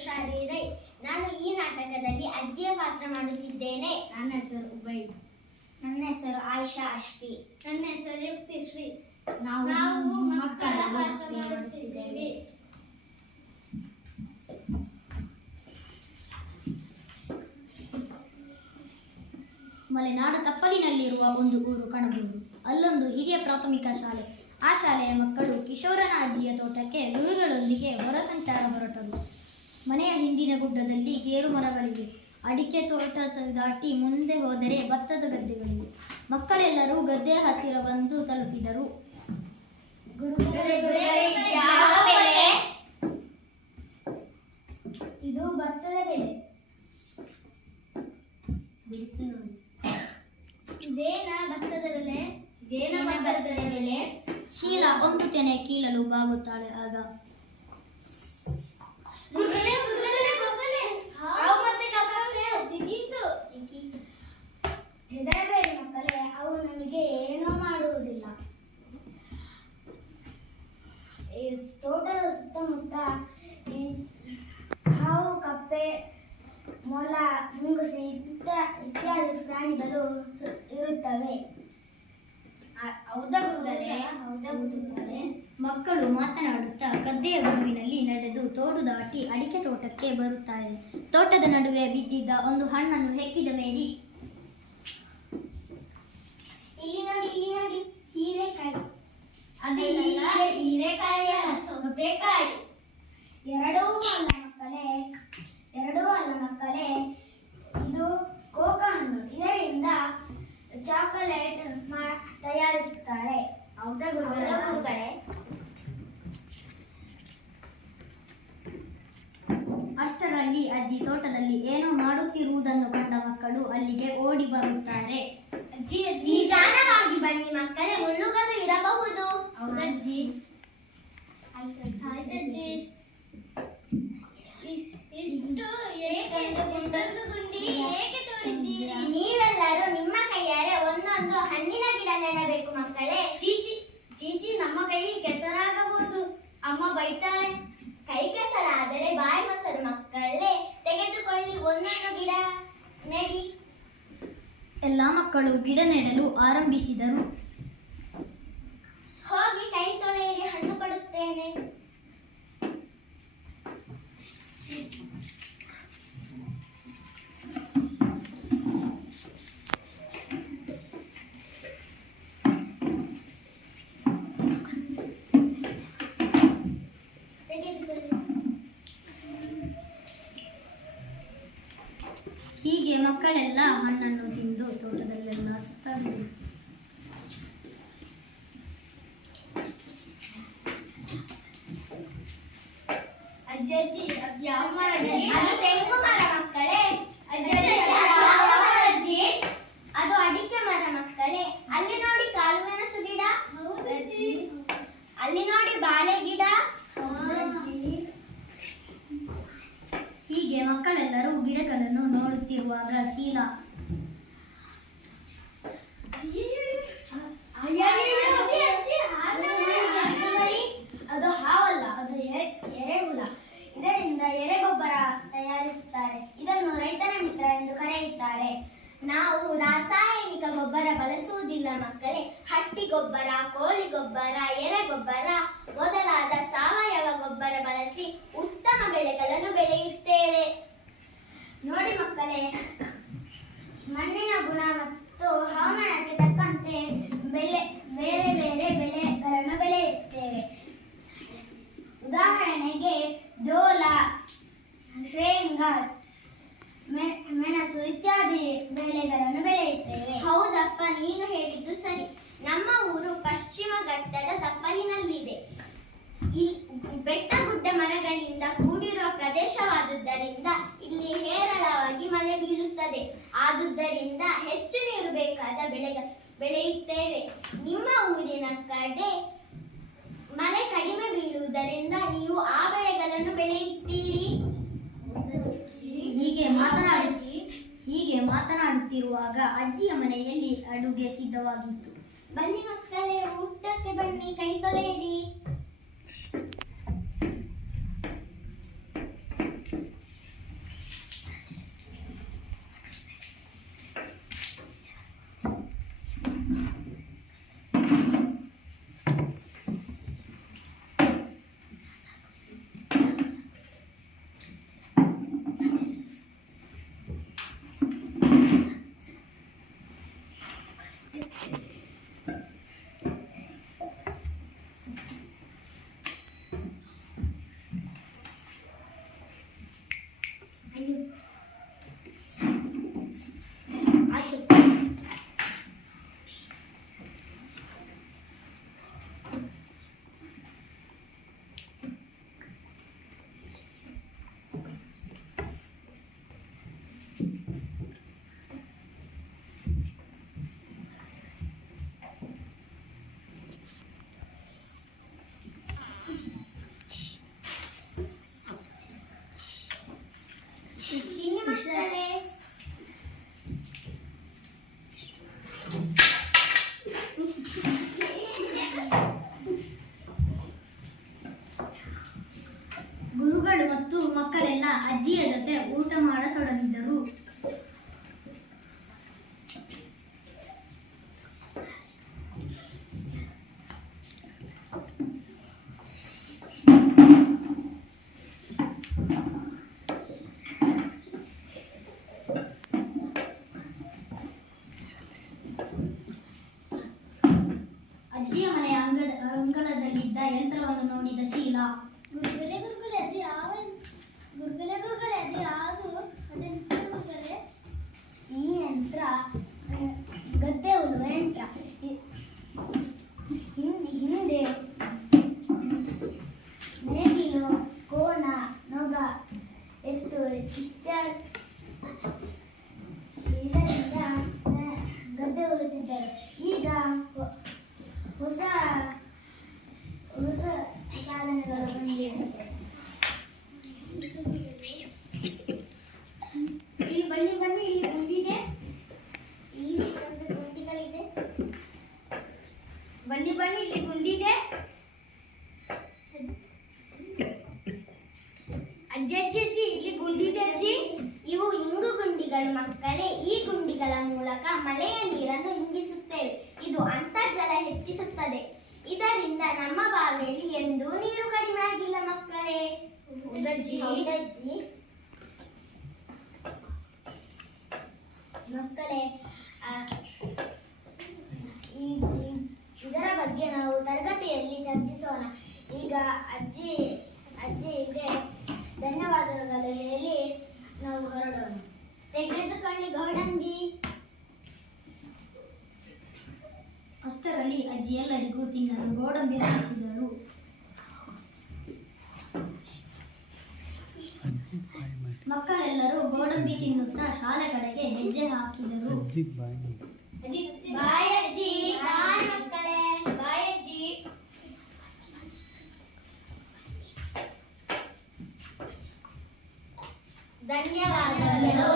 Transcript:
ತುಷಾರ್ ರೈ ನಾನು ಈ ನಾಟಕದಲ್ಲಿ ಅಜ್ಜಿಯ ಪಾತ್ರ ಮಾಡುತ್ತಿದ್ದೇನೆ. ನನ್ನ ಹೆಸರು ಉಬೈ ನನ್ನ ಹೆಸರು ಆಯಿಷಾ ಅಶ್ವಿ. ನನ್ನ ಹೆಸರು ಯುಕ್ತಿಶ್ರೀ ನಾವು ಮಕ್ಕಳ ಪಾತ್ರ ಮಾಡುತ್ತಿದ್ದೇವೆ. ಮಲೆನಾಡು ತಪ್ಪಲಿನಲ್ಲಿರುವ ಒಂದು ಊರು ಕಣಬೂರು ಅಲ್ಲೊಂದು ಹಿರಿಯ ಪ್ರಾಥಮಿಕ ಶಾಲೆ. ಆ ಶಾಲೆಯ ಮಕ್ಕಳು ಕಿಶೋರನ ಅಜ್ಜಿಯ ತೋಟಕ್ಕೆ ಗುರುಗಳೊಂದಿಗೆ ಹೊರ ಸಂಚಾರ ಹೊರಟರು. ಮನೆಯ ಹಿಂದಿನ ಗುಡ್ಡದಲ್ಲಿ ಗೇರು ಮರಗಳಿವೆ. ಅಡಿಕೆ ತೋಟ ದಾಟಿ ಮುಂದೆ ಹೋದರೆ ಭತ್ತದ ಗದ್ದೆಗಳಿವೆ. ಮಕ್ಕಳೆಲ್ಲರೂ ಗದ್ದೆಯ ಹತ್ತಿರ ಬಂದು ತಲುಪಿದರು. ಇದು ಭತ್ತದ ಬೆಳೆ. ಇದೇನಾ ಭತ್ತದ ಬೆಳೆ? ಇದೇನ ಭತ್ತದ ಬೆಳೆ? ಶೀಲಾ ಒಂದು ತೆನೆ ಕೀಳಲು ಬಾಗುತ್ತಾಳೆ ಆಗ ಗುರುಗಳೇ ಗುರುಗಳೇ ಗುರುಗಳೇ ಹಾವು ಮತ್ತೆ ಕಪ್ಪೆ ಜಿಗೀತು ಹೆದರಬೇಡಿ ಮಕ್ಕಳೇ ಅವು ನಮಗೆ ಏನೂ ಮಾಡುವುದಿಲ್ಲ ಈ ತೋಟದ ಸುತ್ತಮುತ್ತ ಈ ಹಾವು ಕಪ್ಪೆ ಮೊಲ ಮುಂಗುಸೆ ಇತ್ಯ- ಇತ್ಯಾದಿ ಪ್ರಾಣಿಗಳು ಸು- ಇರುತ್ತವೆ ಹೌದಾ ಗುರುಗಳೇ ಹೌದಾ ಗುರುಗಳೇ ಮಕ್ಕಳು ಮಾತನಾಡುತ್ತಾ ಗದ್ದೆಯ ಗದುವಿನಲ್ಲಿ ನಡೆದು ತೋಡು ದಾಟಿ ಅಡಿಕೆ ತೋಟಕ್ಕೆ ಬರುತ್ತಾರೆ. ತೋಟದ ನಡುವೆ ಬಿದ್ದಿದ್ದ ಒಂದು ಹಣ್ಣನ್ನು ಹೆಕ್ಕಿದ ಮೇರಿ ಇಲ್ಲಿ ನೋಡಿ ಇಲ್ಲಿ ನೋಡಿ ಹೀರೆಕಾಯಿ. ಅದು ಹೀರೆ ಹೀರೆಕಾಯಿಯ ಸೌತೆಕಾಯಿ. ಎರಡೂ ಅಲ್ಲ ಮಕ್ಕಳೇ ಎರಡೂ ಅಲ್ಲ ಮಕ್ಕಳೇ ಇದು ಕೋಕ ಹಣ್ಣು. ಇದರಿಂದ ಚಾಕೊಲೇಟ್ ತಯಾರಿಸುತ್ತಾರೆ. ಹೌದಾ ಗುರುಗಳೇ ಅಷ್ಟರಲ್ಲಿ ಅಜ್ಜಿ ತೋಟದಲ್ಲಿ ಏನೋ ಮಾಡುತ್ತಿರುವುದನ್ನು ಕಂಡ ಮಕ್ಕಳು ಅಲ್ಲಿಗೆ ಓಡಿ ಬರುತ್ತಾರೆ. ಅಜ್ಜಿ ಅಜ್ಜಿ. ನಿಧಾನವಾಗಿ ಬನ್ನಿ ಮಕ್ಕಳೇ ಮುಳ್ಳುಗಳು ಇರಬಹುದು. ಹೌದಜ್ಜಿ ಆಯ್ತಜ್ಜಿ ಇಷ್ಟು ಎಷ್ಟೊಂದು ಗುಂಡಿ. ಏಕೆ ತೋಡಿದ್ದೀರಿ ನೀವೆಲ್ಲರೂ ನಿಮ್ಮ ಕೈಯಾರೆ ಒಂದೊಂದು ಹಣ್ಣಿನ ಗಿಡ ನೆಡಬೇಕು ಮಕ್ಕಳೇ. ಚೀಚಿ ಚೀಚಿ ನಮ್ಮ ಕೈ ಕೆಸರಾಗಬಹುದು. ಅಮ್ಮ ಬೈತಾಳೆ ಕೈ ಕೆಸರಾದರೆ ಬಾಯಿ ಮೊಸರು ಮಕ್ಕಳೇ ತೆಗೆದುಕೊಳ್ಳಿ ಒಂದೊಂದು ಗಿಡ ನೆಡಿ ಎಲ್ಲ ಮಕ್ಕಳು ಗಿಡ ನೆಡಲು ಆರಂಭಿಸಿದರು ಹೋಗಿ ಕೈ ತೊಳೆಯಿರಿ ಹಣ್ಣು ಕೊಡುತ್ತೇನೆ ತೆಗೆದುಕೊಳ್ಳಿ. ಹೀಗೆ ಮಕ್ಕಳೆಲ್ಲ ಹಣ್ಣನ್ನು ತಿಂದು ತೋಟದಲ್ಲೆಲ್ಲ ಸುತ್ತಾಡಿದರು ಅಜ್ಜಿ ಅಜ್ಜಿ ಅಜ್ಜಿ ಯಾವ ಮರ ಅಜ್ಜಿ? ಅದು ತೆಂಗು ಮರ ಮಕ್ಕಳೇ ಅಜ್ಜಿ ಅಜ್ಜಿ ಅದು ಯಾವ ಮರ ಅಜ್ಜಿ ಅದು ಅಡಿಕೆ ಮರ ಮಕ್ಕಳೇ ಅಲ್ಲಿ ನೋಡಿ ಕಾಳು ಮೆಣಸು ಗಿಡ ಹೌದಜ್ಜಿ ಅಲ್ಲಿ ನೋಡಿ ಬಾಳೆ ಗಿಡ ಹೌದಜ್ಜಿ ಹೀಗೆ ಮಕ್ಕಳೆಲ್ಲರೂ ಗಿಡಗಳನ್ನು ನೋಡುತ್ತಿರುವಾಗ ಶೀಲಾ ಅದು ಹಾವಲ್ಲ ಅದು ಎರೆ- ಎರೆಹುಳ ಇದರಿಂದ ಎರೆಗೊಬ್ಬರ ತಯಾರಿಸುತ್ತಾರೆ ಇದನ್ನು ರೈತನ ಮಿತ್ರ ಎಂದು ಕರೆಯುತ್ತಾರೆ ನಾವು ರಾಸಾಯನಿಕ ಗೊಬ್ಬರ ಬಳಸುವುದಿಲ್ಲ ಮಕ್ಕಳೇ ಹಟ್ಟಿ ಗೊಬ್ಬರ, ಕೋಳಿ ಗೊಬ್ಬರ ಎರೆಗೊಬ್ಬರ ಮೊದಲಾದ ಸಾವಯವ ಗೊಬ್ಬರ ಬಳಸಿ ಉತ್ತಮ ಬೆಳೆಗಳನ್ನು ಬೆಳೆಯುತ್ತೇವೆ. ನೋಡಿ ಮಕ್ಕಳೇ, ಮಣ್ಣಿನ ಗುಣ ಮತ್ತು ಹವಾಮಾನಕ್ಕೆ ತಕ್ಕಂತೆ ಬೆಲೆ, ಬೇರೆ ಬೇರೆ ಬೆಳೆಗಳನ್ನು ಬೆಳೆಯುತ್ತೇವೆ. ಬೆಟ್ಟ ಗುಡ್ಡ ಮರಗಳಿಂದ ಕೂಡಿರುವ ಪ್ರದೇಶವಾದುದರಿಂದ ಇಲ್ಲಿ ಹೇರಳವಾಗಿ ಮಳೆ ಬೀಳುತ್ತದೆ. ಆದುದರಿಂದ ಹೆಚ್ಚು ನೀರು ಬೇಕಾದ ಬೆಳೆಗ ಬೆಳೆಯುತ್ತೇವೆ. ನಿಮ್ಮ ಊರಿನ ಕಡೆ ಮಳೆ ಕಡಿಮೆ ಬೀಳುವುದರಿಂದ ನೀವು ಆ ಬೆಳೆಗಳನ್ನು ಬೆಳೆಯುತ್ತೀರಿ. ಹೀಗೆ ಮಾತನಾಡಿ ಹೀಗೆ ಮಾತನಾಡುತ್ತಿರುವಾಗ ಅಜ್ಜಿಯ ಮನೆಯಲ್ಲಿ ಅಡುಗೆ ಸಿದ್ಧವಾಗಿತ್ತು. ಬನ್ನಿ ಮಕ್ಕಳೇ ಊಟಕ್ಕೆ ಬನ್ನಿ ಕೈ ತೊಳೆಯಿರಿ. ಅಜ್ಜಿಯ ಜೊತೆ ಊಟ ಮಾಡತೊಡಗಿದರು ಅಜ್ಜಿಯ ಮನೆಯ ಅಂಗಳ ಅಂಗಳದಲ್ಲಿದ್ದ ಯಂತ್ರವನ್ನು ನೋಡಿದ ಶೀಲಾ ಗುರುಗಳೇ ಗುರುಗಳೇ ಅದು ಯಾವ ಗುರುಗಳೇ ಗುರುಗಳೇ ಅದು ಯಾವುದು ಅದೆಂತ ಗುರುಗಳೇ ಈ ಯಂತ್ರ ಗದ್ದೆ ಉಳುವ ಯಂತ್ರ ಇ- ಹಿಂದೆ ಹಿಂದೆ ನೇಗಿಲು ಕೋಣ ನೊಗ ಎತ್ತು ಇತ್ಯಾದಿ ಇದರಿಂದ ಆ, ಗದ್ದೆ ಉಳುತ್ತಿದ್ದರು ಈಗ ಹೊ- ಹೊಸ ಹೊಸ ಸಾಧನಗಳು ಬಂದಿವೆ ಇಲ್ಲಿ ಬನ್ನಿ ಬನ್ನಿ ಇಲ್ಲಿ ಗುಂಡಿದೆ ಇಲ್ಲಿ ಒಂದು ಗುಂಡಿಗಳಿದೆ ಬನ್ನಿ ಬನ್ನಿ ಇಲ್ಲಿ ಗುಂಡಿದೆ ಅಜ್ಜಿ ಅಜ್ಜಿ ಅಜ್ಜಿ ಇಲ್ಲಿ ಗುಂಡಿದೆ ಅಜ್ಜಿ ಇವು ಇಂಗು ಗುಂಡಿಗಳು ಮಕ್ಕಳೇ, ಈ ಗುಂಡಿಗಳ ಮೂಲಕ ಮಳೆಯ ನೀರನ್ನು ಇಂಗಿಸುತ್ತೇವೆ. ಇದು ಅಂತರ್ಜಲ ಹೆಚ್ಚಿಸುತ್ತದೆ. ಇದರಿಂದ ನಮ್ಮ ಬಾವಿಯಲ್ಲಿ ಎಂದೂ ನೀರು ಕಡಿಮೆ ಆಗಿಲ್ಲ ಮಕ್ಕಳೇ. ಮಕ್ಕಳೇ ಇದರ ಬಗ್ಗೆ ನಾವು ತರಗತಿಯಲ್ಲಿ ಚರ್ಚಿಸೋಣ. ಈಗ ಅಜ್ಜಿ ಅಜ್ಜಿ ಇದೆ ಧನ್ಯವಾದಗಳು ಹೇಳಿ ನಾವು ಹೊರಡೋಣ. ತೆಗೆದುಕೊಳ್ಳಿ ಗೋಡಂಬಿ ಅಷ್ಟರಲ್ಲಿ ಅಜ್ಜಿ ಎಲ್ಲರಿಗೂ ತಿನ್ನಲು ಗೋಡಂಬಿ ಹಾಕಿಸಿದಳು ಮಕ್ಕಳೆಲ್ಲರೂ ಗೋಡಂಬಿ ತಿನ್ನುತ್ತಾ ಶಾಲೆ ಕಡೆಗೆ ಹೆಜ್ಜೆ ಹಾಕಿದರು. ಬಾಯ್ ಧನ್ಯವಾದಗಳು